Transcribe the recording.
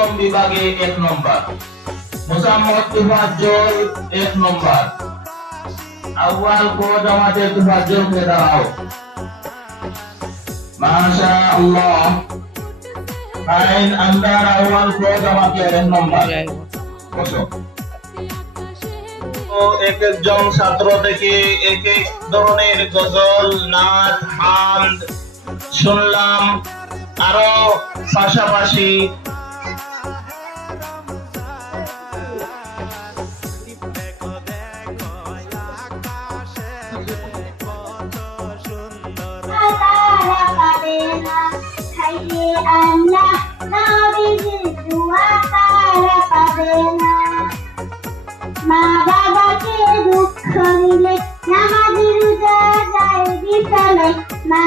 প্রথম বিভাগে 1 নম্বর, মোসাম্মদ তুফাজ্জল 1 নম্বর। আউয়াল কো জামাতে তুফাজ্জল কে দাও। মাশাআল্লাহ। আইন আন্দার আউয়াল কো জামাতে 1 নম্বর। বসো। তো এক একজন ছাত্র থেকে এক এক ধরনের গজল, নাচ, হামদ শুনলাম, আরো পাশাপাশি মা বাবাকে দুঃখ দিলে নামাজি রোজা যায় বিছানায়, মা